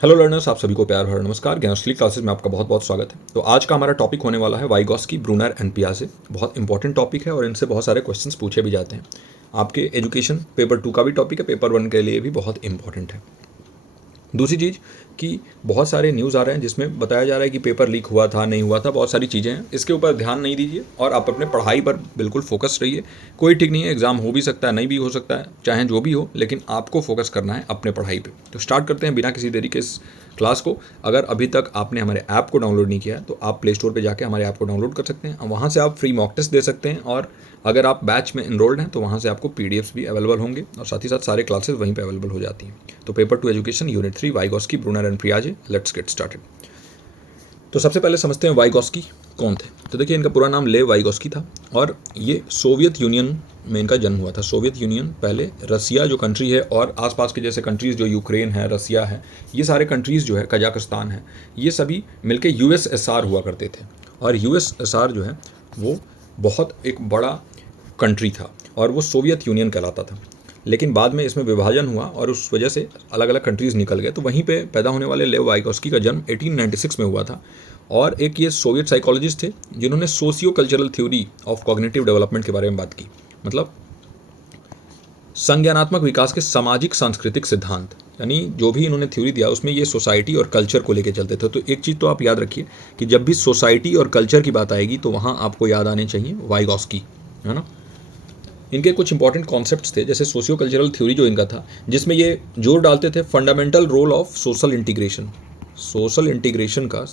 Hello learners, आप सभी को प्यार भरा नमस्कार। ज्ञानश्री क्लासेस में आपका बहुत बहुत स्वागत है। तो आज का हमारा टॉपिक होने वाला है वाइगॉस्की, ब्रूनर एंड पियाजे। बहुत इंपॉर्टेंट टॉपिक है और इनसे बहुत सारे क्वेश्चंस पूछे भी जाते हैं। आपके एजुकेशन पेपर 2 का भी टॉपिक है, पेपर 1 के लिए भी बहुत इंपॉर्टेंट है। दूसरी चीज़ कि बहुत सारे न्यूज़ आ रहे हैं जिसमें बताया जा रहा है कि पेपर लीक हुआ था, नहीं हुआ था, बहुत सारी चीज़ें हैं। इसके ऊपर ध्यान नहीं दीजिए और आप अपने पढ़ाई पर बिल्कुल फोकस रहिए। कोई ठीक नहीं है, एग्ज़ाम हो भी सकता है, नहीं भी हो सकता है, चाहे जो भी हो, लेकिन आपको फोकस करना है अपने पढ़ाई पे। तो स्टार्ट करते हैं बिना किसी देरी के इस क्लास को। अगर अभी तक आपने हमारे ऐप को डाउनलोड नहीं किया है तो आप प्ले स्टोर पर जाकर हमारे ऐप को डाउनलोड कर सकते हैं। वहाँ से आप फ्री मॉक टेस्ट दे सकते हैं और अगर आप बैच में इनरोल्ड हैं तो वहाँ से आपको पीडीएफ्स भी अवेलेबल होंगे और साथ ही साथ सारे क्लासेस वहीं पे अवेलेबल हो जाती हैं। तो paper 2 education unit 3 Vygotsky, Bruner and पियाजे, लेट्स गेट स्टार्टेड। तो सबसे पहले समझते हैं वाइगॉस्की कौन थे। तो देखिए, इनका पूरा नाम लेव वाइगॉस्की था और ये सोवियत यूनियन में इनका जन्म हुआ था। सोवियत यूनियन पहले रसिया जो कंट्री है और आसपास के जैसे कंट्रीज़ जो यूक्रेन है, रसिया है, ये सारे कंट्रीज़ जो है, कजाकिस्तान है, ये सभी मिलके यूएसएसआर हुआ करते थे। और यूएसएसआर जो है वो बहुत एक बड़ा कंट्री था और वो सोवियत यूनियन कहलाता था। लेकिन बाद में इसमें विभाजन हुआ और उस वजह से अलग अलग कंट्रीज़ निकल गए। तो वहीं पे पैदा होने वाले लेव वाइगॉस्की का जन्म 1896 में हुआ था। और एक ये सोवियत साइकोलॉजिस्ट थे जिन्होंने socio cultural theory of cognitive development के बारे में बात की। मतलब संज्ञानात्मक विकास के सामाजिक सांस्कृतिक सिद्धांत, यानी जो भी इन्होंने थ्योरी दिया उसमें ये सोसाइटी और कल्चर को लेके चलते थे। तो एक चीज़ तो आप याद रखिए कि जब भी सोसाइटी और कल्चर की बात आएगी तो वहाँ आपको याद आने चाहिए वाइगॉस्की, है ना। इनके कुछ इंपॉर्टेंट कॉन्सेप्ट्स थे, जैसे सोशियो कल्चरल थ्योरी जो इनका था, जिसमें ये जोर डालते थे fundamental role of social integration. Social integration का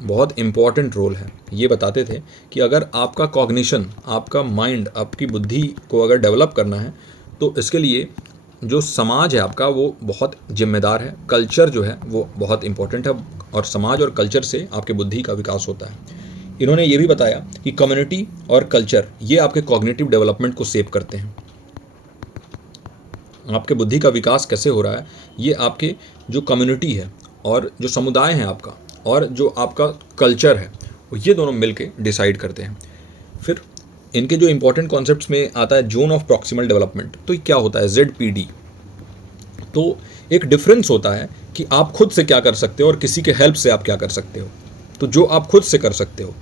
बहुत इंपॉर्टेंट रोल है। ये बताते थे कि अगर आपका कॉग्निशन, आपका माइंड, आपकी बुद्धि को अगर डेवलप करना है तो इसके लिए जो समाज है आपका वो बहुत जिम्मेदार है। कल्चर जो है वो बहुत इंपॉर्टेंट है और समाज और कल्चर से आपके बुद्धि का विकास होता है। इन्होंने ये भी बताया कि कम्युनिटी और कल्चर ये आपके कॉग्निटिव डेवलपमेंट को सेव करते हैं। आपके बुद्धि का विकास कैसे हो रहा है, ये आपके जो कम्युनिटी है और जो समुदाय है आपका और जो आपका कल्चर है, ये दोनों मिलके डिसाइड करते हैं। फिर इनके जो इंपॉर्टेंट कॉन्सेप्ट्स में आता है जोन ऑफ प्रॉक्सिमल डेवलपमेंट। तो ये क्या होता है, ZPD। तो एक डिफरेंस होता है कि आप खुद से क्या कर सकते हो और किसी के हेल्प से आप क्या कर सकते हो। तो जो आप खुद से कर सकते हो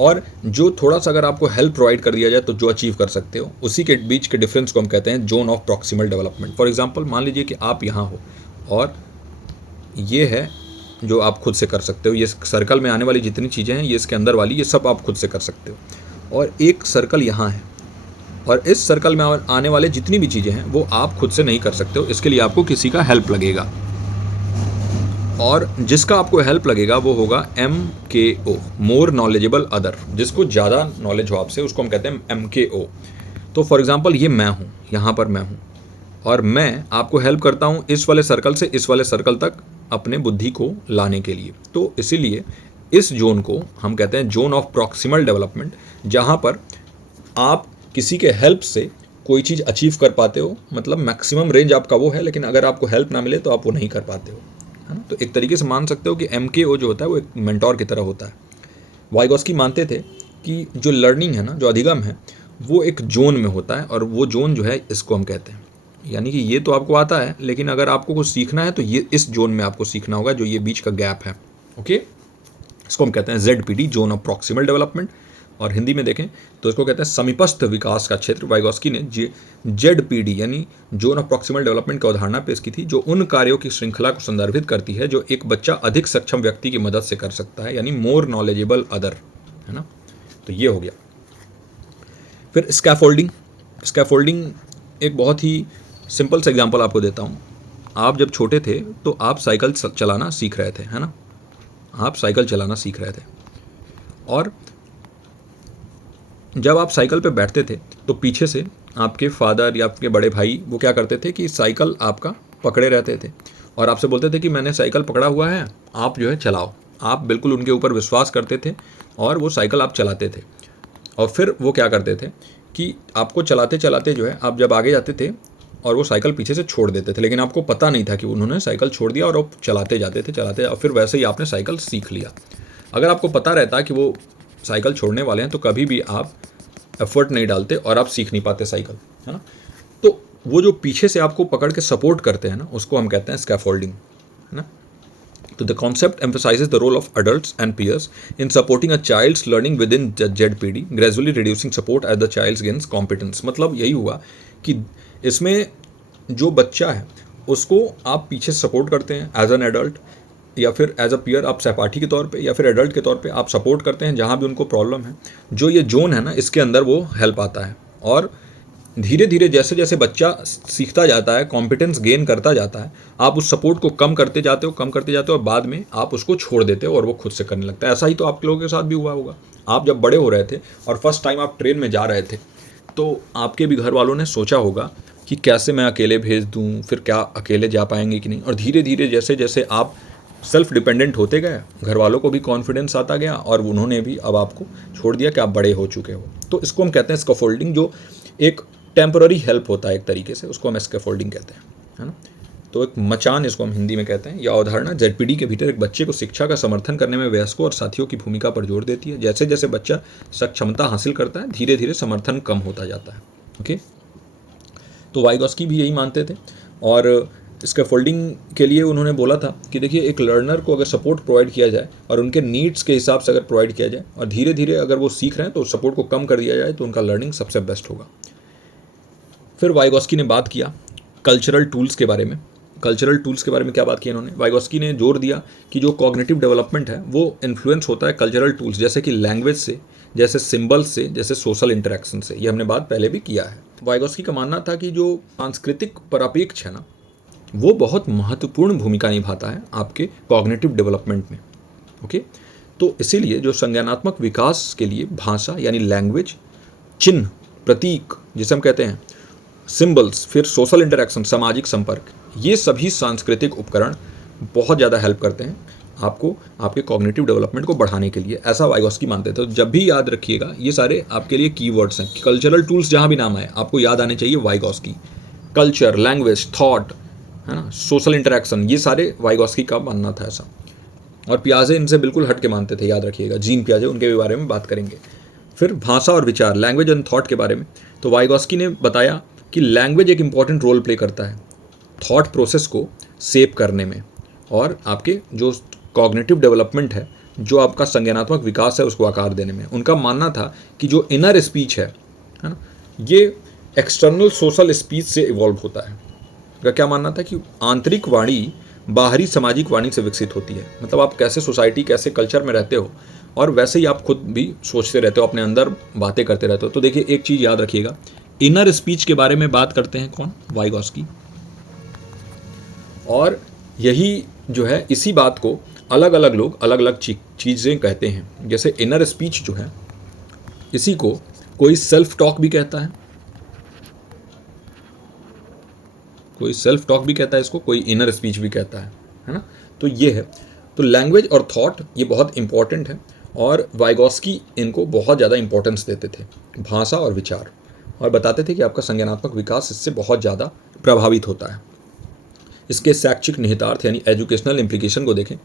और जो थोड़ा सा अगर आपको हेल्प प्रोवाइड कर दिया जाए तो जो अचीव कर सकते हो, उसी के बीच के डिफरेंस को हम कहते हैं zone of proximal development. For example, मान लीजिए कि आप यहाँ हो और ये है जो आप खुद से कर सकते हो। ये सर्कल में आने वाली जितनी चीज़ें हैं, ये इसके अंदर वाली, ये सब आप खुद से कर सकते हो। और एक सर्कल यहाँ है और इस सर्कल में आने वाले जितनी भी चीज़ें हैं वो आप खुद से नहीं कर सकते हो, इसके लिए आपको किसी का हेल्प लगेगा। और जिसका आपको हेल्प लगेगा वो होगा MKO, मोर नॉलेजेबल अदर। जिसको ज़्यादा नॉलेज हो आपसे उसको हम कहते हैं MKO। तो फॉर एग्जांपल ये मैं हूँ, यहाँ पर मैं हूँ और मैं आपको हेल्प करता हूँ इस वाले सर्कल से इस वाले सर्कल तक अपने बुद्धि को लाने के लिए। तो इसीलिए इस जोन को हम कहते हैं जोन ऑफ प्रॉक्सिमल डेवलपमेंट, जहाँ पर आप किसी के हेल्प से कोई चीज़ अचीव कर पाते हो। मतलब मैक्सिमम रेंज आपका वो है, लेकिन अगर आपको हेल्प ना मिले तो आप वो नहीं कर पाते हो, है ना। तो एक तरीके से मान सकते हो कि MKO जो होता है वो एक मेंटोर की तरह होता है। वाइगॉस्की मानते थे कि जो लर्निंग है ना, जो अधिगम है, वो एक जोन में होता है और वो जोन जो है इसको हम कहते हैं, यानी कि ये तो आपको आता है लेकिन अगर आपको कुछ सीखना है तो ये इस जोन में आपको सीखना होगा, जो ये बीच का गैप है। ओके, इसको हम कहते हैं ZPD, zone of proximal development. और हिंदी में देखें तो इसको कहते हैं समीपस्थ विकास का क्षेत्र। वाइगॉस्की ने ZPD यानी जोन ऑफ प्रॉक्सिमल डेवलपमेंट की अवधारणा पेश की थी, जो उन कार्यों की श्रृंखला को संदर्भित करती है जो एक बच्चा अधिक सक्षम व्यक्ति की मदद से कर सकता है, यानी मोर नॉलेजेबल अदर, है ना। तो ये हो गया। फिर स्कैफोल्डिंग। स्कैफोल्डिंग एक बहुत ही सिंपल सा एग्जांपल आपको देता हूँ। आप जब छोटे थे तो आप साइकिल चलाना सीख रहे थे, है ना। आप साइकिल चलाना सीख रहे थे और जब आप साइकिल पे बैठते थे तो पीछे से आपके फादर या आपके बड़े भाई वो क्या करते थे कि साइकिल आपका पकड़े रहते थे और आपसे बोलते थे कि मैंने साइकिल पकड़ा हुआ है, आप जो है चलाओ। आप बिल्कुल उनके ऊपर विश्वास करते थे और वो साइकिल आप चलाते थे। और फिर वो क्या करते थे कि आपको चलाते चलाते जो है आप जब आगे जाते थे और वो साइकिल पीछे से छोड़ देते थे, लेकिन आपको पता नहीं था कि उन्होंने साइकिल छोड़ दिया और वो चलाते जाते थे, चलाते, और फिर वैसे ही आपने साइकिल सीख लिया। अगर आपको पता रहता कि वो साइकिल छोड़ने वाले हैं तो कभी भी आप एफर्ट नहीं डालते और आप सीख नहीं पाते साइकिल, है ना। तो वो जो पीछे से आपको पकड़ के सपोर्ट करते हैं ना, उसको हम कहते हैं स्कैफोल्डिंग। तो the concept emphasizes the role of adults and peers in supporting a child's learning within ZPD, gradually reducing support as the child gains competence। मतलब यही हुआ कि इसमें जो बच्चा है उसको आप पीछे सपोर्ट करते हैं एज एन एडल्ट, या फिर एज अ पीयर आप सहपाठी के तौर पे या फिर एडल्ट के तौर पे आप सपोर्ट करते हैं जहाँ भी उनको प्रॉब्लम है। जो ये जोन है ना, इसके अंदर वो हेल्प आता है, और धीरे धीरे जैसे जैसे बच्चा सीखता जाता है, कॉम्पिटेंस गेन करता जाता है, आप उस सपोर्ट को कम करते जाते हो और बाद में आप उसको छोड़ देते हो और वो खुद से करने लगता है। ऐसा ही तो आप लोगों के साथ भी हुआ होगा। आप जब बड़े हो रहे थे और फर्स्ट टाइम आप ट्रेन में जा रहे थे, तो आपके भी घर वालों ने सोचा होगा कि कैसे मैं अकेले भेज दूँ, फिर क्या अकेले जा पाएंगे कि नहीं, और धीरे धीरे जैसे जैसे आप सेल्फ डिपेंडेंट होते गए, घर वालों को भी कॉन्फिडेंस आता गया और उन्होंने भी अब आपको छोड़ दिया कि आप बड़े हो चुके हो। तो इसको हम कहते हैं स्कैफोल्डिंग, जो एक टेम्पररी हेल्प होता है एक तरीके से, उसको हम स्कैफोल्डिंग कहते हैं, है ना। तो एक मचान इसको हम हिंदी में कहते हैं। यह अवधारणा ZPD के भीतर एक बच्चे को शिक्षा का समर्थन करने में वयस्कों और साथियों की भूमिका पर जोर देती है। जैसे जैसे बच्चा सक्षमता हासिल करता है, धीरे धीरे समर्थन कम होता जाता है। ओके, तो वाइगॉस्की भी यही मानते थे, और स्कैफोल्डिंग के लिए उन्होंने बोला था कि देखिए, एक लर्नर को अगर सपोर्ट प्रोवाइड किया जाए और उनके नीड्स के हिसाब से अगर प्रोवाइड किया जाए, और धीरे धीरे अगर वो सीख रहे हैं तो सपोर्ट को कम कर दिया जाए, तो उनका लर्निंग सबसे बेस्ट होगा। फिर वाइगॉस्की ने बात किया कल्चरल टूल्स के बारे में। कल्चरल टूल्स के बारे में क्या बात की इन्होंने? वाइगॉस्की ने जोर दिया कि जो कॉग्निटिव डेवलपमेंट है वो इन्फ्लुएंस होता है कल्चरल टूल्स, जैसे कि लैंग्वेज से, जैसे सिंबल्स से, जैसे सोशल इंटरेक्शन से। ये हमने बात पहले भी किया है। वाइगॉस्की का मानना था कि जो सांस्कृतिक परापेक्ष है ना, वो बहुत महत्वपूर्ण भूमिका निभाता है आपके कॉग्निटिव डेवलपमेंट में। ओके, तो इसीलिए जो संज्ञानात्मक विकास के लिए भाषा यानी लैंग्वेज, चिन्ह, प्रतीक जिसे हम कहते हैं, सिंबल्स, फिर सोशल इंटरेक्शन, सामाजिक संपर्क, ये सभी सांस्कृतिक उपकरण बहुत ज़्यादा हेल्प करते हैं आपको आपके कॉग्निटिव डेवलपमेंट को बढ़ाने के लिए। ऐसा वाइगॉस्की मानते थे। तो जब भी याद रखिएगा, ये सारे आपके लिए कीवर्ड्स हैं। कल्चरल टूल्स जहाँ भी नाम आए आपको याद आने चाहिए वाइगॉस्की। कल्चर, लैंग्वेज, थॉट, है ना, सोशल इंटरेक्शन, ये सारे वाइगॉस्की का मानना था ऐसा। और पियाजे इनसे बिल्कुल हट के मानते थे, याद रखिएगा। जीन पियाजे, उनके भी बारे में बात करेंगे। फिर भाषा और विचार, लैंग्वेज एंड थॉट के बारे में, तो वाइगॉस्की ने बताया कि लैंग्वेज एक इंपॉर्टेंट रोल प्ले करता है थॉट प्रोसेस को सेव करने में, और आपके जो कॉग्निटिव डेवलपमेंट है, जो आपका संज्ञानात्मक विकास है, उसको आकार देने में। उनका मानना था कि जो इनर स्पीच है ना, ये एक्सटर्नल सोशल स्पीच से इवॉल्व होता है। उनका क्या मानना था कि आंतरिक वाणी बाहरी सामाजिक वाणी से विकसित होती है। मतलब आप कैसे सोसाइटी, कैसे कल्चर में रहते हो, और वैसे ही आप खुद भी सोचते रहते हो, अपने अंदर बातें करते रहते हो। तो देखिए, एक चीज़ याद रखिएगा, इनर स्पीच के बारे में बात करते हैं कौन? वाइगॉस्की। और यही जो है, इसी बात को अलग अलग लोग अलग अलग चीज़ें कहते हैं। जैसे इनर स्पीच जो है, इसी को कोई सेल्फ टॉक भी कहता है, कोई सेल्फ टॉक भी कहता है इसको, कोई इनर स्पीच भी कहता है ना। तो ये है। तो लैंग्वेज और थॉट ये बहुत इंपॉर्टेंट है, और वाइगॉस्की इनको बहुत ज़्यादा इंपॉर्टेंस देते थे, भाषा और विचार, और बताते थे कि आपका संज्ञानात्मक विकास इससे बहुत ज़्यादा प्रभावित होता है। इसके शैक्षिक निहितार्थ यानी एजुकेशनल इम्प्लीकेशन को देखें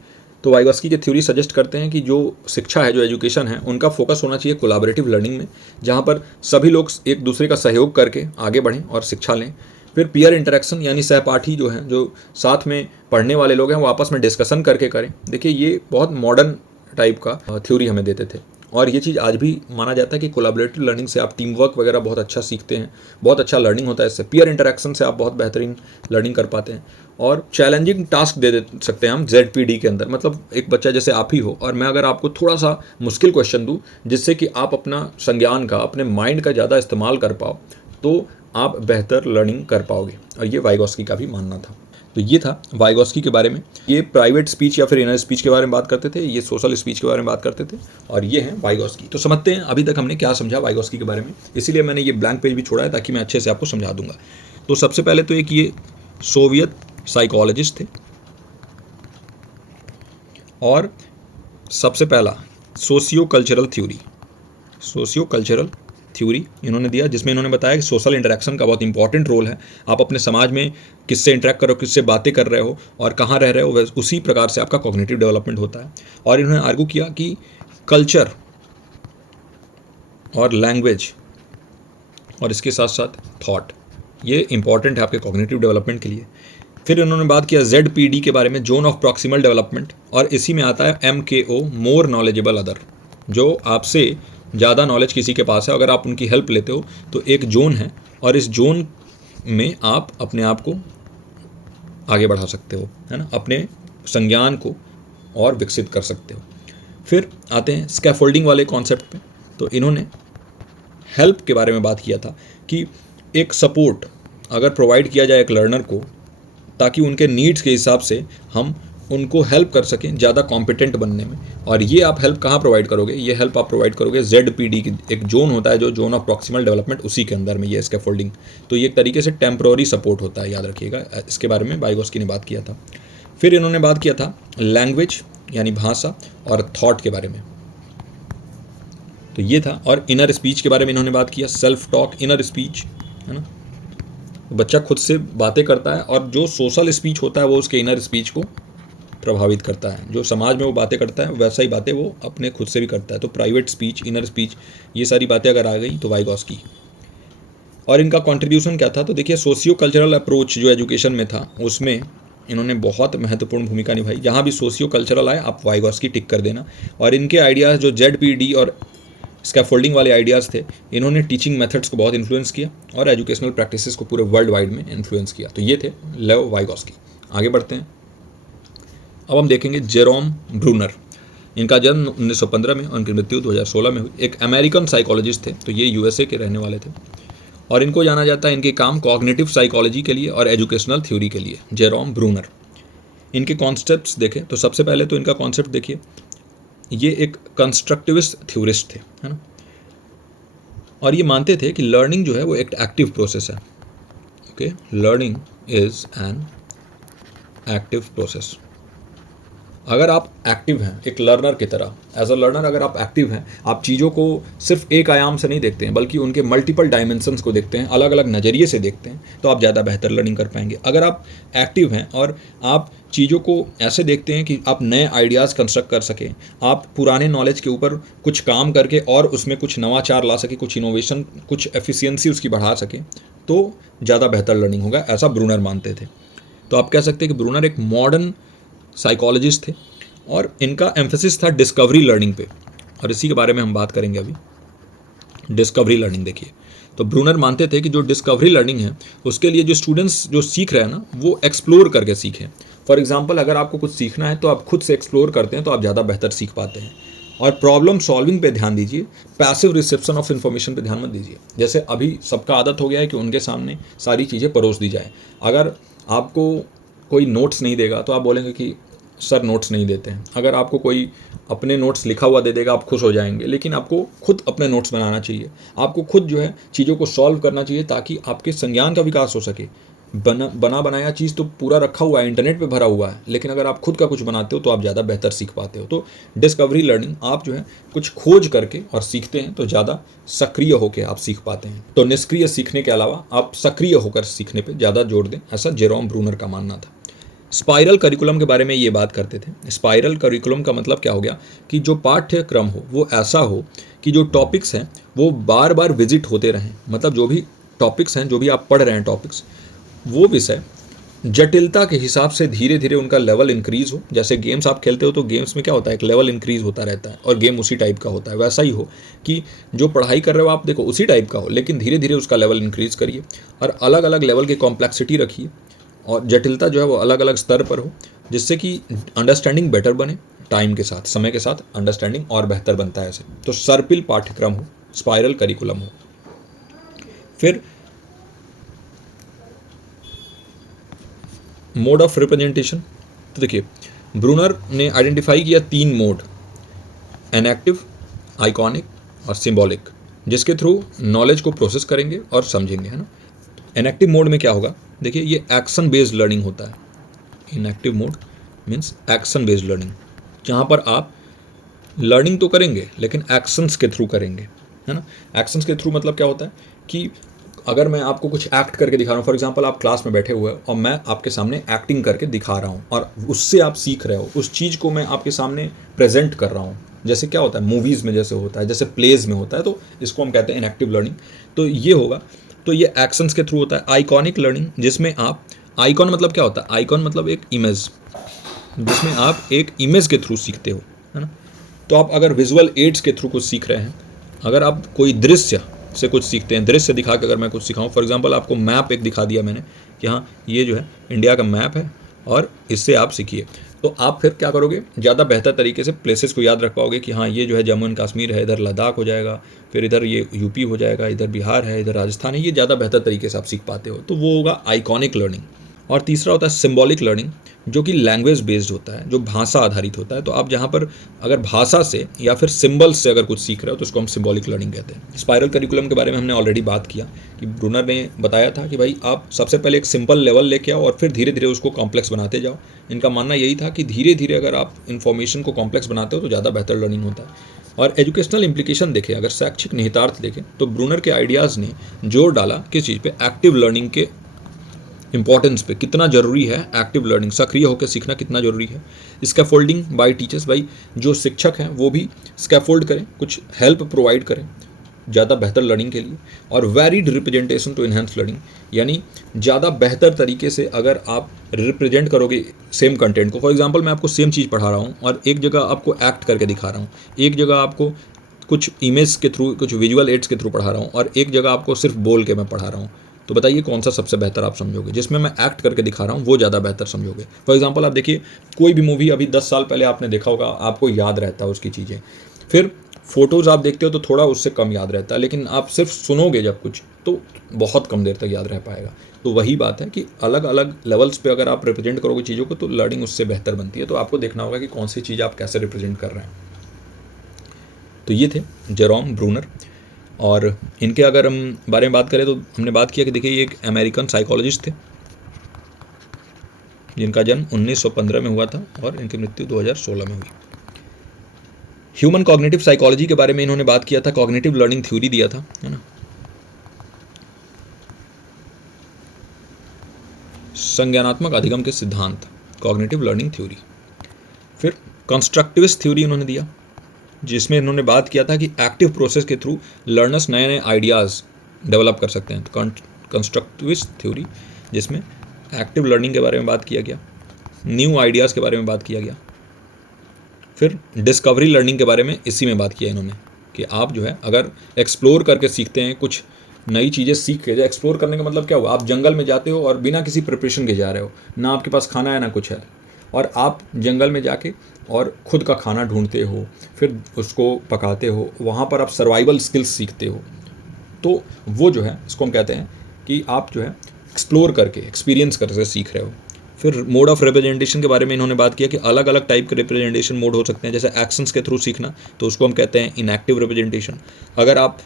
तो वाइगॉस्की की थ्योरी सजेस्ट करते हैं कि जो शिक्षा है, जो एजुकेशन है, उनका फोकस होना चाहिए कोलैबोरेटिव लर्निंग में, जहाँ पर सभी लोग एक दूसरे का सहयोग करके आगे बढ़ें और शिक्षा लें। फिर पीयर इंटरेक्शन यानी सहपाठी जो हैं, जो साथ में पढ़ने वाले लोग हैं, वो आपस में डिस्कशन करके करें। देखिए, ये बहुत मॉडर्न टाइप का थ्योरी हमें देते थे, और ये चीज़ आज भी माना जाता है कि कोलैबोरेटिव लर्निंग से आप टीम वर्क वगैरह बहुत अच्छा सीखते हैं, बहुत अच्छा लर्निंग होता है इससे। पीयर इंटरेक्शन से आप बहुत बेहतरीन लर्निंग कर पाते हैं, और चैलेंजिंग टास्क दे सकते हैं हम ZPD के अंदर। मतलब एक बच्चा जैसे आप ही हो, और मैं अगर आपको थोड़ा सा मुश्किल क्वेश्चन दूँ जिससे कि आप अपना संज्ञान का, अपने माइंड का ज़्यादा इस्तेमाल कर पाओ, तो आप बेहतर लर्निंग कर पाओगे। और ये वाइगॉस्की का भी मानना था। तो ये था वाइगॉस्की के बारे में। ये प्राइवेट स्पीच या फिर इनर स्पीच के बारे में बात करते थे, ये सोशल स्पीच के बारे में बात करते थे, और ये हैं वाइगॉस्की। तो समझते हैं अभी तक हमने क्या समझा वाइगॉस्की के बारे में। इसीलिए मैंने ये ब्लैंक पेज भी छोड़ा है ताकि मैं अच्छे से आपको समझा दूंगा। तो सबसे पहले तो एक ये सोवियत साइकोलॉजिस्ट थे, और सबसे पहला सोशियो कल्चरल थ्योरी इन्होंने दिया, जिसमें इन्होंने बताया कि सोशल इंटरेक्शन का बहुत इंपॉर्टेंट रोल है। आप अपने समाज में किससे इंटरेक्ट कर रहे हो, किससे बातें कर रहे हो, और कहाँ रह रहे हो, उसी प्रकार से आपका कॉग्निटिव डेवलपमेंट होता है। और इन्होंने आर्गू किया कि कल्चर और लैंग्वेज और इसके साथ साथ थॉट, ये इंपॉर्टेंट है आपके कॉग्निटिव डेवलपमेंट के लिए। फिर इन्होंने बात किया ZPD के बारे में, जोन ऑफ प्रॉक्सिमल डेवलपमेंट, और इसी में आता है MKO, मोर नॉलेजेबल अदर, जो आपसे ज़्यादा नॉलेज किसी के पास है, अगर आप उनकी हेल्प लेते हो तो एक जोन है, और इस जोन में आप अपने आप को आगे बढ़ा सकते हो, है ना, अपने संज्ञान को और विकसित कर सकते हो। फिर आते हैं स्कैफोल्डिंग वाले कॉन्सेप्ट पे। तो इन्होंने हेल्प के बारे में बात किया था कि एक सपोर्ट अगर प्रोवाइड किया जाए एक लर्नर को, ताकि उनके नीड्स के हिसाब से हम उनको हेल्प कर सकें ज़्यादा कॉम्पिटेंट बनने में। और ये आप हेल्प कहाँ प्रोवाइड करोगे? ये हेल्प आप प्रोवाइड करोगे ZPD की एक जोन होता है, जो जोन ऑफ प्रॉक्सिमल डेवलपमेंट, उसी के अंदर में ये स्कैफोल्डिंग। तो ये एक तरीके से टेम्प्रोरी सपोर्ट होता है, याद रखिएगा। इसके बारे में वाइगोस्की ने बात किया था। फिर इन्होंने बात किया था लैंग्वेज यानी भाषा और थॉट के बारे में, तो ये था। और इनर स्पीच के बारे में इन्होंने बात किया, सेल्फ टॉक, इनर स्पीच, है ना, बच्चा खुद से बातें करता है, और जो सोशल स्पीच होता है वो उसके इनर स्पीच को प्रभावित करता है। जो समाज में वो बातें करता है वैसा ही बातें वो अपने खुद से भी करता है। तो प्राइवेट स्पीच, इनर स्पीच, ये सारी बातें अगर आ गई तो वाइगोस्की। और इनका कंट्रीब्यूशन क्या था? तो देखिए, सोशियो कल्चरल अप्रोच जो एजुकेशन में था, उसमें इन्होंने बहुत महत्वपूर्ण भूमिका निभाई। जहाँ भी सोशियो कल्चरल आए आप वाइगोस्की टिक कर देना। और इनके आइडियाज़ जो ZPD और स्कैफोल्डिंग वाले आइडियाज़ थे, इन्होंने टीचिंग मेथड्स को बहुत इन्फ्लुएंस किया और एजुकेशनल प्रैक्टिसेस को पूरे वर्ल्ड वाइड में इन्फ्लुएंस किया। तो ये थे लेव वाइगोस्की। आगे बढ़ते हैं। अब हम देखेंगे जेरोम ब्रूनर। इनका जन्म 1915 में, उनकी मृत्यु 2016 में हुई। एक अमेरिकन साइकोलॉजिस्ट थे, तो ये USA के रहने वाले थे, और इनको जाना जाता है इनके काम कॉग्निटिव साइकोलॉजी के लिए और एजुकेशनल थ्योरी के लिए। जेरोम ब्रूनर, इनके कॉन्सेप्ट्स देखें तो सबसे पहले तो इनका कॉन्सेप्ट देखिए, ये एक कंस्ट्रक्टिविस्ट थ्योरिस्ट थे, है ना, और ये मानते थे कि लर्निंग जो है वो एक एक्टिव प्रोसेस है। Okay, learning is an active process. अगर आप एक्टिव हैं एक लर्नर की तरह, एज अ लर्नर अगर आप एक्टिव हैं, आप चीज़ों को सिर्फ एक आयाम से नहीं देखते हैं, बल्कि उनके मल्टीपल डायमेंशंस को देखते हैं, अलग अलग नज़रिए से देखते हैं, तो आप ज़्यादा बेहतर लर्निंग कर पाएंगे। अगर आप एक्टिव हैं और आप चीज़ों को ऐसे देखते हैं कि आप नए आइडियाज़ कंस्ट्रक्ट कर सकें, आप पुराने नॉलेज के ऊपर कुछ काम करके और उसमें कुछ नवाचार ला सके, कुछ इनोवेशन, कुछ एफिशिएंसी उसकी बढ़ा सकें, तो ज़्यादा बेहतर लर्निंग होगा, ऐसा ब्रूनर मानते थे। तो आप कह सकते हैं कि ब्रूनर एक मॉडर्न साइकोलॉजिस्ट थे, और इनका एम्फेसिस था डिस्कवरी लर्निंग पे, और इसी के बारे में हम बात करेंगे अभी। डिस्कवरी लर्निंग देखिए, तो ब्रूनर मानते थे कि जो डिस्कवरी लर्निंग है, उसके लिए जो स्टूडेंट्स जो सीख रहे हैं ना, वो एक्सप्लोर करके सीखें। फॉर एग्जांपल, अगर आपको कुछ सीखना है तो आप खुद से एक्सप्लोर करते हैं, तो आप ज़्यादा बेहतर सीख पाते हैं। और प्रॉब्लम सॉल्विंग पे ध्यान दीजिए, पैसिव रिसेप्शन ऑफ इन्फॉर्मेशन पे ध्यान मत दीजिए। जैसे अभी सबका आदत हो गया है कि उनके सामने सारी चीज़ें परोस दी जाए। अगर आपको कोई नोट्स नहीं देगा तो आप बोलेंगे कि सर नोट्स नहीं देते हैं। अगर आपको कोई अपने नोट्स लिखा हुआ दे देगा आप खुश हो जाएंगे, लेकिन आपको खुद अपने नोट्स बनाना चाहिए। आपको खुद जो है चीज़ों को सॉल्व करना चाहिए, ताकि आपके संज्ञान का विकास हो सके। बना बनाया चीज़ तो पूरा रखा हुआ है, इंटरनेट पे भरा हुआ है, लेकिन अगर आप खुद का कुछ बनाते हो तो आप ज़्यादा बेहतर सीख पाते हो। तो डिस्कवरी लर्निंग, आप जो है कुछ खोज करके और सीखते हैं तो ज़्यादा सक्रिय होकर आप सीख पाते हैं। तो निष्क्रिय सीखने के अलावा आप सक्रिय होकर सीखने पर ज़्यादा जोर दें, ऐसा जेरोम ब्रूनर का मानना था। स्पाइरल करिकुलम के बारे में ये बात करते थे। स्पाइरल करिकुलम का मतलब क्या हो गया कि जो पाठ्यक्रम हो वो ऐसा हो कि जो टॉपिक्स हैं वो बार बार विजिट होते रहें। मतलब जो भी टॉपिक्स हैं, जो भी आप पढ़ रहे हैं टॉपिक्स, वो विषय जटिलता के हिसाब से धीरे धीरे उनका लेवल इंक्रीज़ हो। जैसे गेम्स आप खेलते हो तो गेम्स में क्या होता है, एक लेवल इंक्रीज़ होता रहता है, और गेम उसी टाइप का होता है। वैसा ही हो कि जो पढ़ाई कर रहे हो आप, देखो उसी टाइप का हो, लेकिन धीरे धीरे उसका लेवल इंक्रीज़ करिए, और अलग अलग लेवल की कॉम्प्लेक्सिटी रखिए, और जटिलता जो है वो अलग अलग स्तर पर हो, जिससे कि अंडरस्टैंडिंग बेटर बने। टाइम के साथ, समय के साथ अंडरस्टैंडिंग और बेहतर बनता है ऐसे। तो सर्पिल पाठ्यक्रम हो, स्पाइरल करिकुलम हो। फिर मोड ऑफ रिप्रेजेंटेशन, तो देखिए ब्रूनर ने आइडेंटिफाई किया 3 मोड, एनएक्टिव, आइकॉनिक और सिंबॉलिक, जिसके थ्रू नॉलेज को प्रोसेस करेंगे और समझेंगे, है ना। इनएक्टिव मोड में क्या होगा, देखिए ये एक्शन बेस्ड लर्निंग होता है। Inactive mode means action based learning, जहाँ पर आप लर्निंग तो करेंगे लेकिन एक्शंस के थ्रू करेंगे, है ना। एक्शंस के थ्रू मतलब क्या होता है कि अगर मैं आपको कुछ एक्ट करके दिखा रहा हूँ, फॉर एग्जांपल आप क्लास में बैठे हुए हो और मैं आपके सामने एक्टिंग करके दिखा रहा हूँ, और उससे आप सीख रहे हो, उस चीज़ को मैं आपके सामने प्रेजेंट कर रहा हूँ। जैसे क्या होता है मूवीज़ में जैसे होता है, जैसे प्लेज में होता है, तो इसको हम कहते हैं इनएक्टिव लर्निंग। तो ये होगा, तो ये एक्शंस के थ्रू होता है। आइकॉनिक लर्निंग, जिसमें आप आइकॉन मतलब क्या होता है? आइकॉन मतलब एक इमेज, जिसमें आप एक इमेज के थ्रू सीखते हो, है ना। तो आप अगर विजुअल एड्स के थ्रू कुछ सीख रहे हैं, अगर आप कोई दृश्य से कुछ सीखते हैं, दृश्य दिखा के अगर मैं कुछ सिखाऊं, फॉर एग्जांपल आपको मैप एक दिखा दिया मैंने कि हाँ ये जो है इंडिया का मैप है और इससे आप सीखिए, तो आप फिर क्या करोगे, ज़्यादा बेहतर तरीके से प्लेसेस को याद रख पाओगे कि हाँ ये जो है जम्मू एंड कश्मीर है, इधर लद्दाख हो जाएगा, फिर इधर ये यूपी हो जाएगा, इधर बिहार है, इधर राजस्थान है, ये ज़्यादा बेहतर तरीके से आप सीख पाते हो। तो वो होगा आइकॉनिक लर्निंग। और तीसरा होता है सिम्बॉलिक लर्निंग, जो कि लैंग्वेज बेस्ड होता है, जो भाषा आधारित होता है। तो आप जहाँ पर अगर भाषा से या फिर सिंबल्स से अगर कुछ सीख रहे हो तो उसको हम सिम्बॉलिक लर्निंग कहते हैं। स्पाइरल करिकुलम के बारे में हमने ऑलरेडी बात किया कि ब्रूनर ने बताया था कि भाई आप सबसे पहले एक सिंपल लेवल लेके आओ और फिर धीरे धीरे उसको कॉम्प्लेक्स बनाते जाओ। इनका मानना यही था कि धीरे धीरे अगर आप इन्फॉर्मेशन को कॉम्प्लेक्स बनाते हो तो ज़्यादा बेहतर लर्निंग होता है। और एजुकेशनल इम्प्लीकेशन देखें, अगर शैक्षिक निहितार्थ देखें, तो ब्रूनर के आइडियाज़ ने जोर डाला किस चीज़ पे? एक्टिव लर्निंग के इंपॉर्टेंस पे, कितना ज़रूरी है एक्टिव लर्निंग, सक्रिय होकर सीखना कितना ज़रूरी है। स्कैफोल्डिंग बाय टीचर्स, भाई जो शिक्षक हैं वो भी स्कैफोल्ड करें, कुछ हेल्प प्रोवाइड करें ज़्यादा बेहतर लर्निंग के लिए। और varied representation to enhance learning, यानी ज़्यादा बेहतर तरीके से अगर आप रिप्रेजेंट करोगे सेम कंटेंट को, फॉर एग्जांपल मैं आपको सेम चीज़ पढ़ा रहा हूँ और एक जगह आपको एक्ट करके दिखा रहा हूँ, एक जगह आपको कुछ इमेज के थ्रू, कुछ विजुअल एड्स के थ्रू पढ़ा रहा हूँ, और एक जगह आपको सिर्फ बोल के मैं पढ़ा रहा हूँ, तो बताइए कौन सा सबसे बेहतर आप समझोगे? जिसमें मैं एक्ट करके दिखा रहा हूँ वो ज़्यादा बेहतर समझोगे। फॉर एग्जांपल आप देखिए, कोई भी मूवी अभी 10 साल पहले आपने देखा होगा, आपको याद रहता है उसकी चीज़ें, फिर फोटोज़ आप देखते हो तो थोड़ा उससे कम याद रहता है, लेकिन आप सिर्फ सुनोगे जब कुछ तो बहुत कम देर तक याद रह पाएगा। तो वही बात है कि अलग अलग लेवल्स पे अगर आप रिप्रेजेंट करोगे चीज़ों को तो लर्निंग उससे बेहतर बनती है। तो आपको देखना होगा कि कौन सी चीज़ आप कैसे रिप्रेजेंट कर रहे हैं। तो ये थे जेरोम ब्रूनर। और इनके अगर हम बारे में बात करें तो हमने बात किया कि देखिए ये एक अमेरिकन साइकोलॉजिस्ट थे जिनका जन्म 1915 में हुआ था और इनकी मृत्यु 2016 में हुई। ह्यूमन कॉग्निटिव साइकोलॉजी के बारे में इन्होंने बात किया था, कॉग्निटिव लर्निंग थ्योरी दिया था, है ना। संज्ञानात्मक अधिगम के सिद्धांत, कॉग्निटिव लर्निंग थ्योरी। फिर कंस्ट्रक्टिविस्ट थ्योरी उन्होंने दिया, जिसमें इन्होंने बात किया था कि एक्टिव प्रोसेस के थ्रू लर्नर्स नए नए आइडियाज़ डेवलप कर सकते हैं। तो कंस्ट्रक्टिविस्ट थ्योरी, जिसमें एक्टिव लर्निंग के बारे में बात किया गया, न्यू आइडियाज़ के बारे में बात किया गया। फिर डिस्कवरी लर्निंग के बारे में इसी में बात किया इन्होंने कि आप जो है अगर एक्सप्लोर करके सीखते हैं, कुछ नई चीज़ें सीख के, एक्सप्लोर करने का मतलब क्या हुआ, आप जंगल में जाते हो और बिना किसी प्रिपरेशन के जा रहे हो, ना आपके पास खाना है ना कुछ है, और आप जंगल में जाके और ख़ुद का खाना ढूंढते हो, फिर उसको पकाते हो, वहाँ पर आप सर्वाइवल स्किल्स सीखते हो। तो वो जो है इसको हम कहते हैं कि आप जो है एक्सप्लोर करके, एक्सपीरियंस करके सीख रहे हो। फिर मोड ऑफ रिप्रेजेंटेशन के बारे में इन्होंने बात किया कि अलग अलग टाइप के रिप्रेजेंटेशन मोड हो सकते हैं, जैसे एक्शंस के थ्रू सीखना तो उसको हम कहते हैं इनएक्टिव रिप्रेजेंटेशन। अगर आप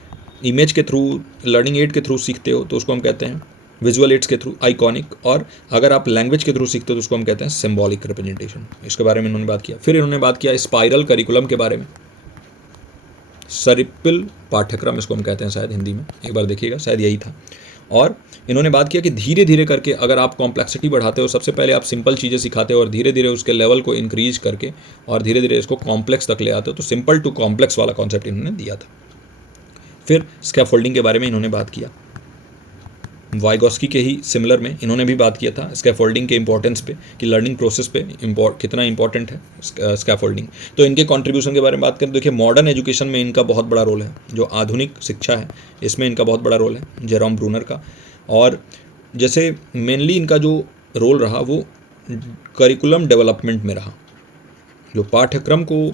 इमेज के थ्रू, लर्निंग एड के थ्रू सीखते हो तो उसको हम कहते हैं विजुअल एड्स के थ्रू, आइकॉनिक। और अगर आप लैंग्वेज के थ्रू सीखते हो तो उसको हम कहते हैं सिम्बॉलिक रिप्रेजेंटेशन। इसके बारे में इन्होंने बात किया। फिर इन्होंने बात किया स्पाइरल करिकुलम के बारे में, सरिपिल पाठ्यक्रम इसको हम कहते हैं शायद हिंदी में, एक बार देखिएगा शायद यही था। और इन्होंने बात किया कि धीरे धीरे करके अगर आप कॉम्प्लेक्सिटी बढ़ाते हो, सबसे पहले आप सिंपल चीज़ें सिखाते हो और धीरे धीरे उसके लेवल को इंक्रीज करके और धीरे धीरे इसको कॉम्प्लेक्स तक ले आते हो, तो सिंपल टू कॉम्प्लेक्स वाला कॉन्सेप्ट इन्होंने दिया था। फिर स्कैफोल्डिंग के बारे में इन्होंने बात किया, वाइगोस्की के ही सिमिलर में इन्होंने भी बात किया था स्कैफोल्डिंग के इंपॉर्टेंस पे कि लर्निंग प्रोसेस पे कितना इंपॉर्टेंट है स्कैफोल्डिंग। तो इनके कंट्रीब्यूशन के बारे में बात करें तो देखिए मॉडर्न एजुकेशन में इनका बहुत बड़ा रोल है, जो आधुनिक शिक्षा है इसमें इनका बहुत बड़ा रोल है जेरोम ब्रूनर का। और जैसे मेनली इनका जो रोल रहा वो करिकुलम डेवलपमेंट में रहा, जो पाठ्यक्रम को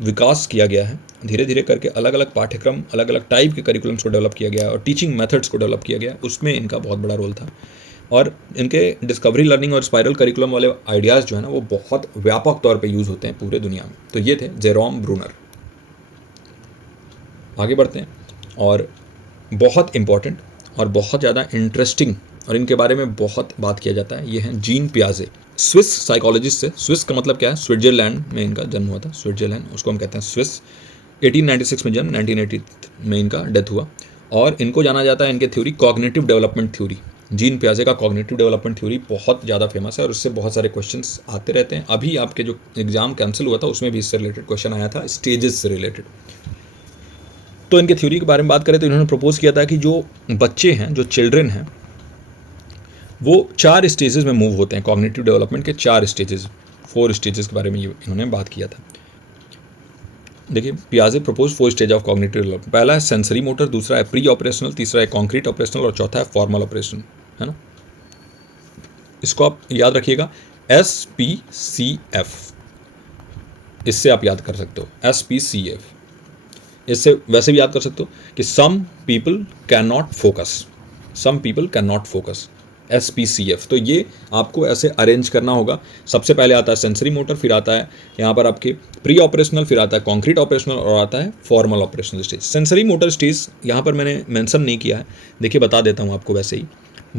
विकास किया गया है, धीरे धीरे करके अलग अलग पाठ्यक्रम, अलग अलग टाइप के करिकुलम्स को डेवलप किया गया है और टीचिंग मेथड्स को डेवलप किया गया है, उसमें इनका बहुत बड़ा रोल था। और इनके डिस्कवरी लर्निंग और स्पाइरल करिकुलम वाले आइडियाज़ जो है ना वो बहुत व्यापक तौर पे यूज़ होते हैं पूरे दुनिया में। तो ये थे जेरोम ब्रूनर। आगे बढ़ते हैं, और बहुत इम्पॉर्टेंट और बहुत ज़्यादा इंटरेस्टिंग और इनके बारे में बहुत बात किया जाता है, ये हैं जीन पियाजे, स्विस साइकोलॉजिस्ट से। स्विस का मतलब क्या है? स्विट्जरलैंड में इनका जन्म हुआ था, स्विट्जरलैंड उसको हम कहते हैं स्विस। 1896 में जन्म, 1980 में इनका डेथ हुआ। और इनको जाना जाता है इनके theory cognitive development theory. Jean पियाजे का कॉग्निटिव डेवलपमेंट थ्योरी बहुत ज़्यादा फेमस है और उससे बहुत सारे क्वेश्चंस आते रहते हैं। अभी आपके जो एग्जाम कैंसिल हुआ था उसमें भी इससे रिलेटेड क्वेश्चन आया था, स्टेजेस से रिलेटेड। तो इनके थ्योरी के बारे में बात करें तो इन्होंने प्रपोज किया था कि जो बच्चे हैं, जो चिल्ड्रन हैं, वो 4 स्टेजेस में मूव होते हैं। कॉग्निटिव डेवलपमेंट के 4 स्टेजेस, 4 स्टेजेस के बारे में ये इन्होंने बात किया था। देखिए, पियाजे propose 4 stage of cognitive development. पहला है सेंसरी मोटर, दूसरा है प्री ऑपरेशनल, तीसरा है कॉन्क्रीट ऑपरेशनल और चौथा है फॉर्मल ऑपरेशन, है ना। इसको आप याद रखिएगा, SPCF, इससे आप याद कर सकते हो, SPCF। इससे वैसे भी याद कर सकते हो कि some people can not focus, some people can not focus, SPCF। तो ये आपको ऐसे अरेंज करना होगा। सबसे पहले आता है सेंसरी मोटर, फिर आता है यहाँ पर आपके प्री ऑपरेशनल, फिर आता है कॉन्क्रीट ऑपरेशनल और आता है formal operational stage. Sensory motor stage यहाँ पर मैंने मेंशन नहीं किया है, देखिए बता देता हूँ आपको वैसे ही।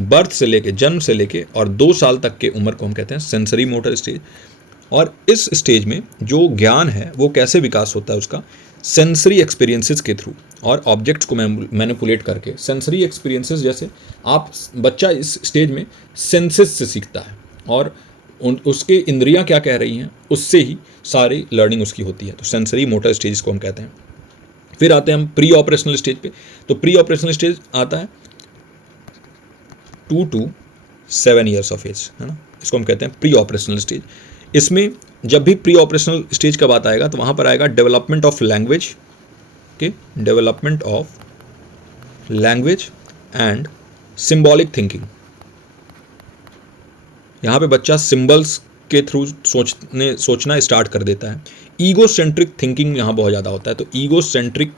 बर्थ से लेके, जन्म से लेके और 2 साल तक के उम्र को हम कहते हैं सेंसरी मोटर स्टेज। और इस स्टेज में जो ज्ञान है वो कैसे विकास होता है उसका, सेंसरी एक्सपीरियंसेस के थ्रू और ऑब्जेक्ट्स को मैनिपुलेट करके। सेंसरी एक्सपीरियंसेस जैसे आप, बच्चा इस स्टेज में सेंसेस से सीखता है और उसके इंद्रियां क्या कह रही हैं उससे ही सारी लर्निंग उसकी होती है। तो सेंसरी मोटर स्टेज को हम कहते हैं। फिर आते हैं हम प्री ऑपरेशनल स्टेज पे। तो प्री ऑपरेशनल स्टेज आता है 2 to 7 ईयर्स ऑफ एज, है ना, इसको हम कहते हैं प्री ऑपरेशनल स्टेज। इसमें जब भी प्री ऑपरेशनल स्टेज का बात आएगा तो वहाँ पर आएगा development of language, okay, development of language and symbolic thinking. यहाँ पे बच्चा सिंबल्स के थ्रू सोचना स्टार्ट कर देता है। ईगो सेंट्रिक थिंकिंग यहाँ बहुत ज़्यादा होता है। तो ईगो सेंट्रिक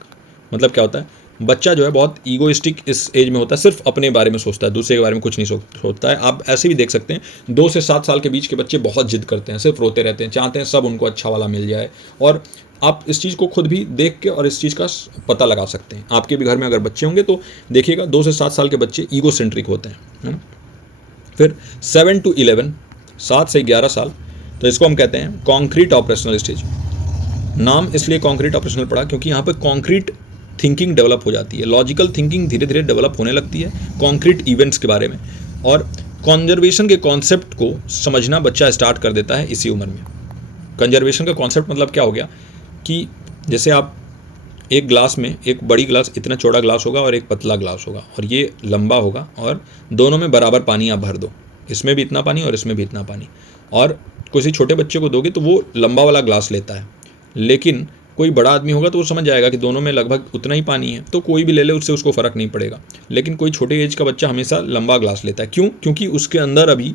मतलब क्या होता है, बच्चा जो है बहुत ईगोइस्टिक इस एज में होता है, सिर्फ अपने बारे में सोचता है, दूसरे के बारे में कुछ नहीं सोचता है। आप ऐसे भी देख सकते हैं 2 से 7 साल के बीच के बच्चे बहुत जिद करते हैं, सिर्फ रोते रहते हैं, चाहते हैं सब उनको अच्छा वाला मिल जाए। और आप इस चीज़ को खुद भी देख के और इस चीज़ का पता लगा सकते हैं। आपके भी घर में अगर बच्चे होंगे तो देखिएगा 2 से 7 साल के बच्चे ईगो सेंट्रिक होते हैं, है ना। फिर 7 to 11, 7 से 11 साल, तो इसको हम कहते हैं कॉन्क्रीट ऑपरेशनल स्टेज। नाम इसलिए कॉन्क्रीट ऑपरेशनल पड़ा क्योंकि यहाँ पे कॉन्क्रीट थिंकिंग डेवलप हो जाती है, लॉजिकल थिंकिंग धीरे धीरे डेवलप होने लगती है कॉन्क्रीट इवेंट्स के बारे में, और कंजर्वेशन के कॉन्सेप्ट को समझना बच्चा स्टार्ट कर देता है इसी उम्र में। कंजर्वेशन का कॉन्सेप्ट मतलब क्या हो गया कि जैसे आप एक ग्लास में, एक बड़ी ग्लास, इतना चौड़ा ग्लास होगा और एक पतला ग्लास होगा और ये लंबा होगा, और दोनों में बराबर पानी आप भर दो, इसमें भी इतना पानी और इसमें भी इतना पानी, और किसी छोटे बच्चे को दोगे तो वो लंबा वाला ग्लास लेता है, लेकिन कोई बड़ा आदमी होगा तो वो समझ जाएगा कि दोनों में लगभग उतना ही पानी है, तो कोई भी ले ले उससे उसको फ़र्क नहीं पड़ेगा। लेकिन कोई छोटे एज का बच्चा हमेशा लंबा ग्लास लेता है, क्यों? क्योंकि उसके अंदर अभी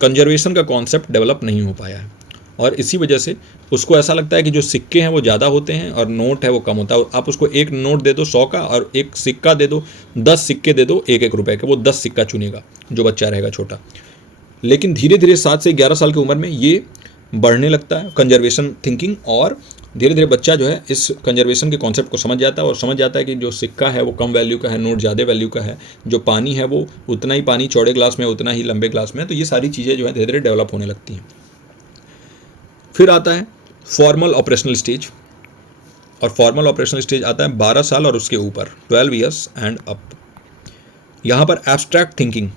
कंजर्वेशन का कॉन्सेप्ट डेवलप नहीं हो पाया है, और इसी वजह से उसको ऐसा लगता है कि जो सिक्के हैं वो ज़्यादा होते हैं और नोट है वो कम होता है। आप उसको एक नोट दे दो 100 का और एक सिक्का दे दो, 10 सिक्के दे दो 1-1 रुपए के, वो 10 सिक्का चुनेगा जो बच्चा रहेगा छोटा। लेकिन धीरे धीरे 7 से 11 साल की उम्र में ये बढ़ने लगता है कंजर्वेशन थिंकिंग, और धीरे धीरे बच्चा जो है इस कंजर्वेशन के कॉन्सेप्ट को समझ जाता है और समझ जाता है कि जो सिक्का है वो कम वैल्यू का है, नोट ज़्यादा वैल्यू का है, जो पानी है वो उतना ही पानी चौड़े ग्लास में उतना ही लंबे ग्लास में है। तो ये सारी चीज़ें जो है धीरे धीरे डेवलप होने लगती हैं। फिर आता है फॉर्मल ऑपरेशनल स्टेज, और फॉर्मल ऑपरेशनल स्टेज आता है 12 साल और उसके ऊपर, 12 ईयर्स एंड अप। यहाँ पर एब्स्ट्रैक्ट थिंकिंग,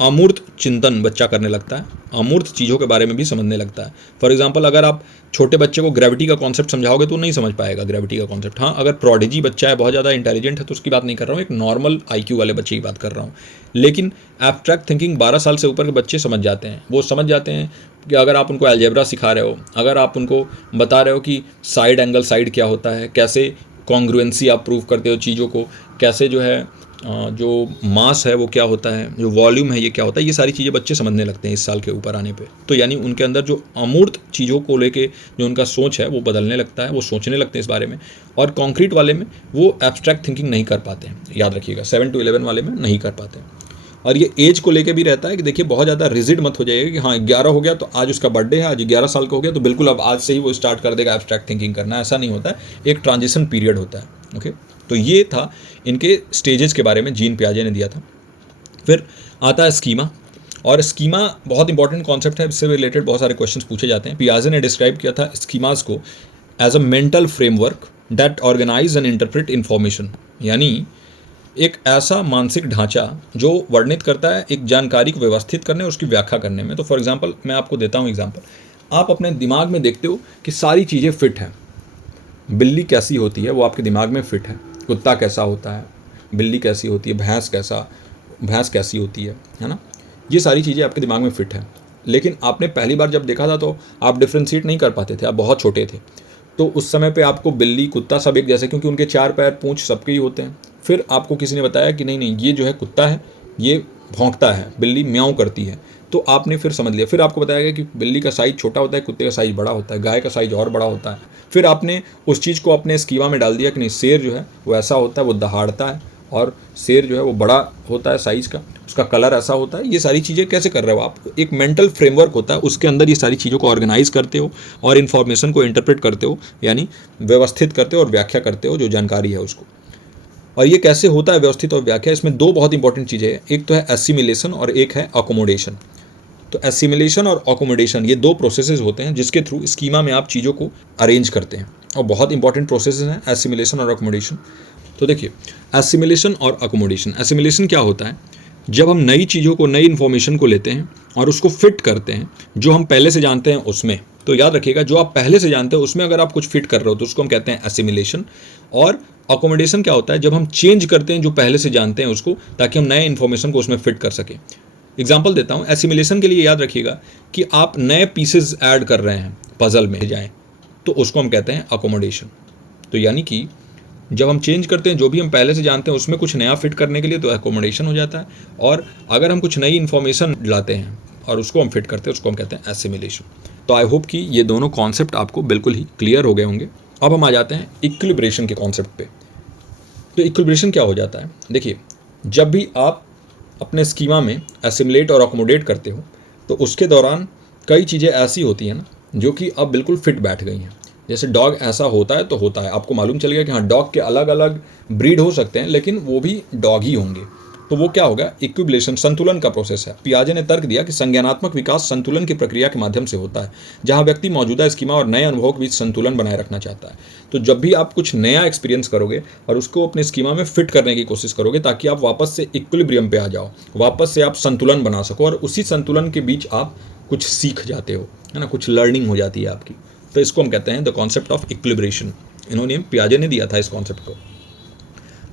अमूर्त चिंतन बच्चा करने लगता है, अमूर्त चीज़ों के बारे में भी समझने लगता है। फॉर एग्जांपल, अगर आप छोटे बच्चे को ग्रेविटी का कॉन्सेप्ट समझाओगे तो नहीं समझ पाएगा ग्रेविटी का कॉन्सेप्ट। हाँ, अगर प्रोडिजी बच्चा है, बहुत ज़्यादा इंटेलिजेंट है, तो उसकी बात नहीं कर रहा हूँ, एक नॉर्मल IQ वाले बच्चे की बात कर रहा हूँ। लेकिन एब्स्ट्रैक्ट थिंकिंग 12 साल से ऊपर के बच्चे समझ जाते हैं। वो समझ जाते हैं कि अगर आप उनको अलजेब्रा सिखा रहे हो, अगर आप उनको बता रहे हो कि साइड एंगल साइड क्या होता है, कैसे कॉन्ग्रुएंसी आप प्रूव करते हो चीज़ों को, कैसे जो है जो मास है वो क्या होता है, जो वॉल्यूम है ये क्या होता है, ये सारी चीज़ें बच्चे समझने लगते हैं इस साल के ऊपर आने पे। तो यानी उनके अंदर जो अमूर्त चीज़ों को लेके जो उनका सोच है वो बदलने लगता है, वो सोचने लगते हैं इस बारे में। और कॉन्क्रीट वाले में वो एब्स्ट्रैक्ट थिंकिंग नहीं कर पाते हैं, याद रखिएगा, 7 to 11 वाले में नहीं कर पाते हैं। और ये एज को लेके भी रहता है कि देखिए बहुत ज़्यादा रिजिड मत हो जाइएगा कि हाँ 11 हो गया तो आज उसका बर्थडे है, आज 11 साल का हो गया तो बिल्कुल अब आज से ही वो स्टार्ट कर देगा एब्स्ट्रैक्ट थिंकिंग करना, ऐसा नहीं होता है, एक ट्रांजिशन पीरियड होता है। ओके, तो ये था इनके स्टेजेस के बारे में जीन पियाजे ने दिया था। फिर आता है स्कीमा, और स्कीमा बहुत इंपॉर्टेंट कॉन्सेप्ट है, इससे रिलेटेड बहुत सारे क्वेश्चंस पूछे जाते हैं। पियाजे ने डिस्क्राइब किया था स्कीमास को as a mental framework that organize and interpret information, यानी एक ऐसा मानसिक ढांचा जो वर्णित करता है एक जानकारी को व्यवस्थित करने और उसकी व्याख्या करने में। तो फॉर एग्जांपल मैं आपको देता हूँ एग्जांपल, आप अपने दिमाग में देखते हो कि सारी चीज़ें फिट हैं, बिल्ली कैसी होती है वो आपके दिमाग में फिट है, कुत्ता कैसा होता है, बिल्ली कैसी होती है, भैंस कैसी होती है ना। ये सारी चीज़ें आपके दिमाग में फिट हैं। लेकिन आपने पहली बार जब देखा था तो आप डिफ्रेंशिएट नहीं कर पाते थे, आप बहुत छोटे थे। तो उस समय पे आपको बिल्ली कुत्ता सब एक जैसे, क्योंकि उनके 4 पैर पूँछ सबके ही होते हैं। फिर आपको किसी ने बताया कि नहीं नहीं, ये जो है कुत्ता है, ये भौंकता है, बिल्ली म्याऊं करती है। तो आपने फिर समझ लिया। फिर आपको बताया गया कि बिल्ली का साइज़ छोटा होता है, कुत्ते का साइज़ बड़ा होता है, गाय का साइज़ और बड़ा होता है। फिर आपने उस चीज़ को अपने स्कीमा में डाल दिया कि नहीं, शेर जो है वो ऐसा होता है, वो दहाड़ता है, और शेर जो है वो बड़ा होता है साइज़ का, उसका कलर ऐसा होता है। ये सारी चीज़ें कैसे कर रहे हो आप? एक मेंटल फ्रेमवर्क होता है, उसके अंदर ये सारी चीज़ों को ऑर्गेनाइज करते हो और इन्फॉर्मेशन को इंटरप्रेट करते हो, यानी व्यवस्थित करते हो और व्याख्या करते हो जो जानकारी है उसको। और ये कैसे होता है व्यवस्थित और व्याख्या? इसमें दो बहुत इंपॉर्टेंट चीज़ें हैं, एक तो है एसिमिलेशन और एक है अकोमोडेशन। तो एसिमिलेशन और अकोमोडेशन ये दो प्रोसेसेस होते हैं जिसके थ्रू स्कीमा में आप चीज़ों को अरेंज करते हैं, और बहुत इंपॉर्टेंट प्रोसेसेस हैं एसिमिलेशन और अकोमोडेशन। तो देखिए, एसिमिलेशन और अकोमोडेशन। एसिमिलेशन क्या होता है? जब हम नई चीज़ों को, नई इन्फॉर्मेशन को लेते हैं और उसको फिट करते हैं जो हम पहले से जानते हैं उसमें। तो याद रखिएगा, जो आप पहले से जानते हो उसमें अगर आप कुछ फिट कर रहे हो तो उसको हम कहते हैं एसिमिलेशन। और अकोमोडेशन क्या होता है? जब हम चेंज करते हैं जो पहले से जानते हैं उसको, ताकि हम नए इन्फॉर्मेशन को उसमें फिट कर सकें। एग्जाम्पल देता हूँ, एसिमिलेशन के लिए याद रखिएगा कि आप नए पीसेज ऐड कर रहे हैं पजल में जाएँ, तो उसको हम कहते हैं अकोमोडेशन। तो यानी कि जब हम चेंज करते हैं जो भी हम पहले से जानते हैं उसमें कुछ नया फिट करने के लिए, तो एकोमोडेशन हो जाता है। और अगर हम कुछ नई इन्फॉर्मेशन लाते हैं और उसको हम फिट करते हैं, उसको हम कहते हैं एसिमिलेशन। तो आई होप कि ये दोनों कॉन्सेप्ट आपको बिल्कुल ही क्लियर हो गए होंगे। अब हम आ जाते हैं इक्विलिब्रेशन के कॉन्सेप्ट पे। तो इक्विलिब्रेशन क्या हो जाता है? देखिए, जब भी आप अपने स्कीमा में एसिमिलेट और अकोमोडेट करते हो तो उसके दौरान कई चीज़ें ऐसी होती हैं ना जो कि अब बिल्कुल फिट बैठ गई हैं। जैसे डॉग ऐसा होता है तो होता है, आपको मालूम चल गया कि हाँ, डॉग के अलग अलग ब्रीड हो सकते हैं लेकिन वो भी डॉग ही होंगे। तो वो क्या होगा? इक्विलिब्रेशन, संतुलन का प्रोसेस है। पियाजे ने तर्क दिया कि संज्ञानात्मक विकास संतुलन की प्रक्रिया के माध्यम से होता है, जहाँ व्यक्ति मौजूदा स्कीमा और नए अनुभवों के बीच संतुलन बनाए रखना चाहता है। तो जब भी आप कुछ नया एक्सपीरियंस करोगे और उसको अपने स्कीमा में फिट करने की कोशिश करोगे ताकि आप वापस से इक्विलिब्रियम पे आ जाओ, वापस से आप संतुलन बना सको, और उसी संतुलन के बीच आप कुछ सीख जाते हो, है ना, कुछ लर्निंग हो जाती है आपकी। तो इसको हम कहते हैं द कॉन्सेप्ट ऑफ इक्विलिब्रेशन। इन्होंने, पियाजे ने दिया था इस कॉन्सेप्ट को।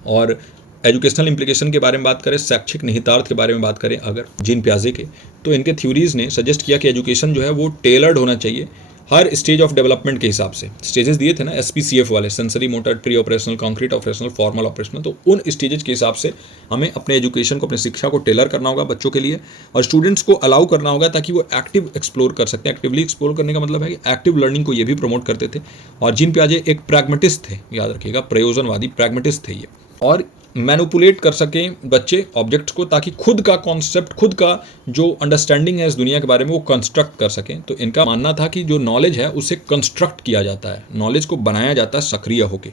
और एजुकेशनल इम्प्लीकेशन के बारे में बात करें, शैक्षिक निहितार्थ के बारे में बात करें अगर जीन पियाजे के, तो इनके थ्योरीज ने सजेस्ट किया कि एजुकेशन जो है वो टेलर्ड होना चाहिए हर स्टेज ऑफ डेवलपमेंट के हिसाब से। स्टेजेस दिए थे ना SPCF वाले, sensory, motor, pre operational, concrete operational, formal operational. तो उन स्टेजेस के हिसाब से हमें अपने एजुकेशन को, अपनी शिक्षा को टेलर करना होगा बच्चों के लिए, और स्टूडेंट्स को अलाउ करना होगा ताकि वो एक्टिव एक्सप्लोर कर सकते हैं। एक्टिवली एक्सप्लोर करने का मतलब है कि एक्टिव लर्निंग को ये भी प्रमोट करते थे। और जीन पियाजे एक प्रैग्मेटिस्ट थे, याद रखिएगा, प्रयोजनवादी प्रैग्मेटिस्ट थे ये, और मैनिपुलेट कर सकें बच्चे ऑब्जेक्ट्स को ताकि खुद का कॉन्सेप्ट, खुद का जो अंडरस्टैंडिंग है इस दुनिया के बारे में वो कंस्ट्रक्ट कर सकें। तो इनका मानना था कि जो नॉलेज है उसे कंस्ट्रक्ट किया जाता है, नॉलेज को बनाया जाता है सक्रिय होके,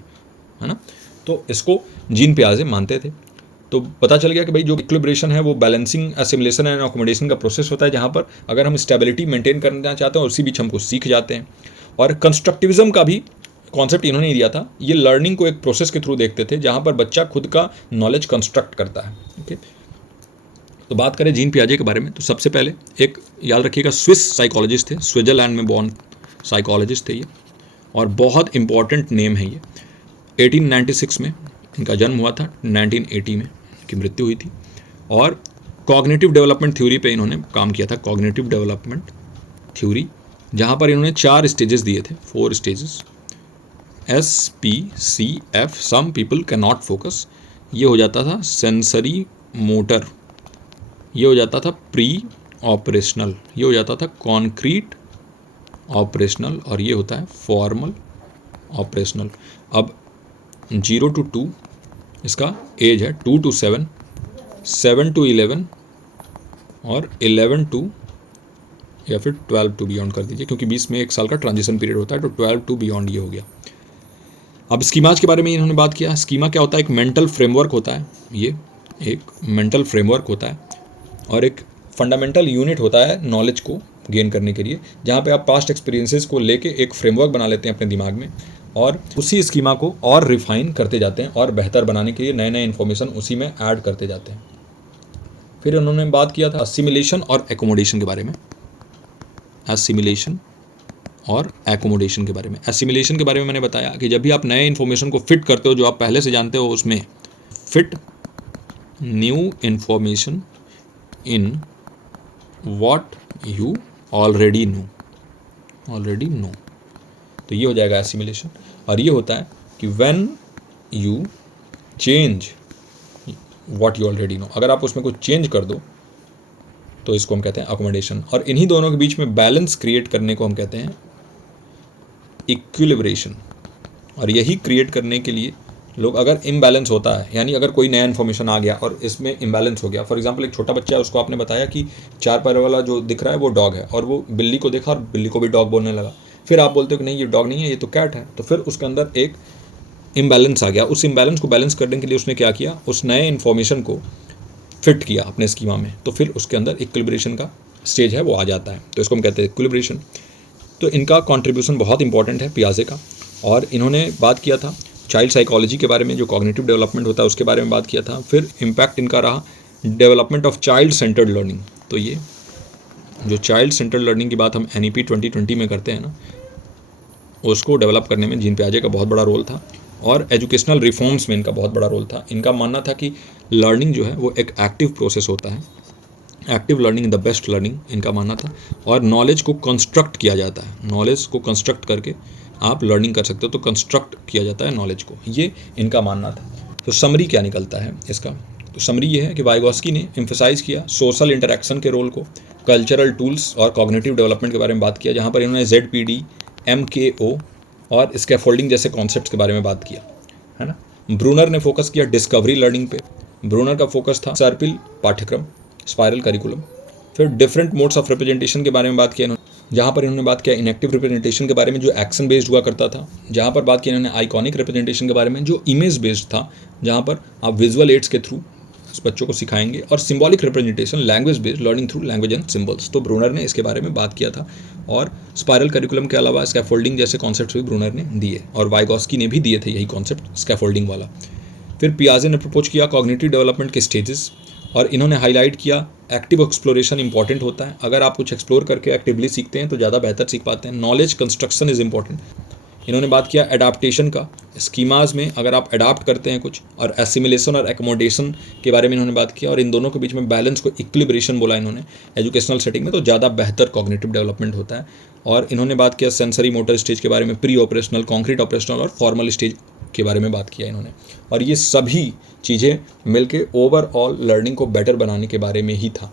है ना। तो इसको जीन पियाजे मानते थे। तो पता चल गया कि भाई जो इक्विलिब्रेशन है वो बैलेंसिंग, एसिमिलेशन एंड अकोमोडेशन का प्रोसेस होता है, जहाँ पर अगर हम स्टेबिलिटी मेंटेन करना चाहते हैं और उसी बीच हमको सीख जाते हैं। और कंस्ट्रक्टिविज्म का भी कॉन्सेप्ट इन्होंने दिया था। ये लर्निंग को एक प्रोसेस के थ्रू देखते थे जहाँ पर बच्चा खुद का नॉलेज कंस्ट्रक्ट करता है। ओके, तो बात करें जीन पियाजे के बारे में, तो सबसे पहले एक याद रखिएगा, स्विस साइकोलॉजिस्ट थे, स्विट्जरलैंड में बॉर्न साइकोलॉजिस्ट थे ये, और बहुत इंपॉर्टेंट नेम है ये। 1896 में इनका जन्म हुआ था, 1980 में इनकी मृत्यु हुई थी। और कॉग्निटिव डेवलपमेंट थ्योरी पे इन्होंने काम किया था, कॉग्निटिव डेवलपमेंट थ्योरी, जहाँ पर इन्होंने 4 स्टेजेस दिए थे, 4 stages, SPCF, some people can not focus, ये हो जाता था सेंसरी मोटर, ये हो जाता था प्री ऑपरेशनल, ये हो जाता था कॉन्क्रीट ऑपरेशनल, और ये होता है फॉर्मल ऑपरेशनल। अब 0 to 2 इसका एज है, 2 to 7, 7 to 11, और 11 to या फिर 12 to बियॉन्ड कर दीजिए, क्योंकि 20 में 1 साल का ट्रांजिशन पीरियड होता है, तो 12 to बियॉन्ड ये हो गया। अब स्कीमाज के बारे में इन्होंने बात किया। स्कीमा क्या होता है? एक मेंटल फ्रेमवर्क होता है, ये एक मेंटल फ्रेमवर्क होता है और एक फंडामेंटल यूनिट होता है नॉलेज को गेन करने के लिए, जहाँ पे आप पास्ट एक्सपीरियंसेस को लेके एक फ्रेमवर्क बना लेते हैं अपने दिमाग में, और उसी स्कीमा को और रिफाइन करते जाते हैं और बेहतर बनाने के लिए नए नए इन्फॉर्मेशन उसी में ऐड करते जाते हैं। फिर उन्होंने बात किया था असिमिलेशन और एकोमोडेशन के बारे में, असिमिलेशन और एकोमोडेशन के बारे में। एसिमिलेशन के बारे में मैंने बताया कि जब भी आप नए इन्फॉर्मेशन को फिट करते हो जो आप पहले से जानते हो उसमें, fit new information in what you already know, तो ये हो जाएगा assimilation। और ये होता है कि when you change what you already know, अगर आप उसमें कुछ चेंज कर दो तो इसको हम कहते हैं अकोमोडेशन। और इन्हीं दोनों के बीच में बैलेंस क्रिएट करने को हम कहते हैं इक्विलिब्रेशन। और यही क्रिएट करने के लिए लोग, अगर इम्बैलेंस होता है, यानी अगर कोई नया इन्फॉर्मेशन आ गया और इसमें इम्बैलेंस हो गया, फॉर एग्जांपल एक छोटा बच्चा है, उसको आपने बताया कि 4 पैर वाला जो दिख रहा है वो डॉग है, और वो बिल्ली को देखा और बिल्ली को भी डॉग बोलने लगा। फिर आप बोलते हो कि नहीं ये डॉग नहीं है, ये तो कैट है, तो फिर उसके अंदर एक इम्बैलेंस आ गया। उस इम्बैलेंस को बैलेंस करने के लिए उसने क्या किया, उस नए इन्फॉर्मेशन को फिट किया अपने स्कीमा में, तो फिर उसके अंदर इक्विलिब्रेशन का स्टेज है वो आ जाता है, तो इसको हम कहते हैं इक्विलिब्रेशन। तो इनका कंट्रीब्यूशन बहुत इंपॉर्टेंट है पियाजे का। और इन्होंने बात किया था चाइल्ड साइकोलॉजी के बारे में, जो कॉग्निटिव डेवलपमेंट होता है उसके बारे में बात किया था। फिर इम्पैक्ट इनका रहा development of child centred learning. तो ये जो चाइल्ड सेंटर्ड लर्निंग की बात हम NEP 2020 में करते हैं ना, उसको डेवलप करने में जीन पियाजे का बहुत बड़ा रोल था। और एजुकेशनल रिफॉर्म्स में इनका बहुत बड़ा रोल था। इनका मानना था कि लर्निंग जो है वो एक एक्टिव प्रोसेस होता है, active learning the best learning इनका मानना था। और नॉलेज को कंस्ट्रक्ट किया जाता है, नॉलेज को कंस्ट्रक्ट करके आप लर्निंग कर सकते हो, तो कंस्ट्रक्ट किया जाता है नॉलेज को, ये इनका मानना था। तो समरी क्या निकलता है इसका, तो समरी ये है कि वाइगोस्की ने एम्फेसाइज किया सोशल इंटरेक्शन के रोल को, कल्चरल टूल्स और कॉग्निटिव डेवलपमेंट के बारे में बात किया, जहाँ पर इन्होंने ZPD, MKO और स्कैफोल्डिंग जैसे कॉन्सेप्ट्स के बारे में बात किया, है ना। ब्रूनर ने फोकस किया डिस्कवरी लर्निंग पे। ब्रूनर का फोकस था सर्पिल पाठ्यक्रम, स्पाइरल करिकुलम। फिर डिफरेंट मोड्स ऑफ रिप्रेजेंटेशन के बारे में बात किया इन्होंने, जहाँ पर इन्होंने बात किया इनएक्टिव रिप्रेजेंटेशन के बारे में जो एक्शन बेस्ड हुआ करता था, जहाँ पर बात किया इन्होंने आइकॉनिक रिप्रेजेंटेशन के बारे में जो इमेज बेस्ड था, जहाँ पर आप विजुअल एड्स के थ्रू उस बच्चों को सिखाएंगे, और symbolic representation language based learning through language and symbols. तो ब्रूनर ने इसके बारे में बात किया था। और स्पाइरल करिकुलम के अलावा स्कैफोल्डिंग जैसे कॉन्सेप्ट्स भी ब्रूनर ने दिए, और वाइगोस्की ने भी दिए थे यही कॉन्सेप्ट स्कैफोल्डिंग वाला। फिर पियाजे ने प्रपोज किया कॉग्निटिव डेवलपमेंट के स्टेजेस, और इन्होंने हाईलाइट किया एक्टिव एक्सप्लोरेशन इंपॉर्टेंट होता है। अगर आप कुछ एक्सप्लोर करके एक्टिवली सीखते हैं तो ज़्यादा बेहतर सीख पाते हैं। Knowledge construction is important. इन्होंने बात किया एडाप्टेशन का, स्कीमाज में अगर आप अडाप्ट करते हैं कुछ, और एसिमिलेशन और एकोमोडेशन के बारे में इन्होंने बात किया, और इन दोनों के बीच में बैलेंस को इक्विलिब्रेशन बोला इन्होंने एजुकेशनल सेटिंग में, तो ज़्यादा बेहतर कॉग्निटिव डेवलपमेंट होता है। और इन्होंने बात किया सेंसरी मोटर स्टेज के बारे में, प्री ऑपरेशनल, कॉन्क्रीट ऑपरेशनल और फॉर्मल स्टेज के बारे में बात किया इन्होंने। और ये सभी चीज़ें मिलके ओवरऑल लर्निंग को बेटर बनाने के बारे में ही था।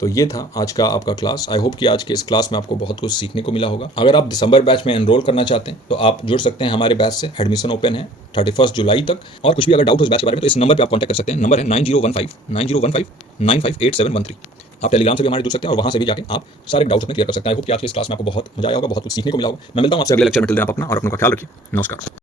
तो ये था आज का आपका क्लास। आई होप कि आज के इस क्लास में आपको बहुत कुछ सीखने को मिला होगा। अगर आप दिसंबर बैच में एनरोल करना चाहते हैं तो आप जुड़ सकते हैं हमारे बैच से। एडमिशन ओपन है 31 जुलाई तक। और कुछ भी अगर डाउट हो इस बैच के बारे में तो इस नंबर पे आप कॉन्टैक्ट कर सकते हैं। नंबर है 9015 आप टेलीग्राम से भी हमारे जुड़ सकते हैं, और वहाँ से भी जाकर आप सारे डाउट्स अपने क्लियर कर सकते हैं। आई होप कि आज की इस क्लास में आपको बहुत मजा आया होगा, बहुत कुछ सीखने को मिला होगा। मैं मिलता हूँ आपसे अगले लेक्चर में। टिल देन आप अपना और अपनों का ख्याल रखिए। नमस्कार।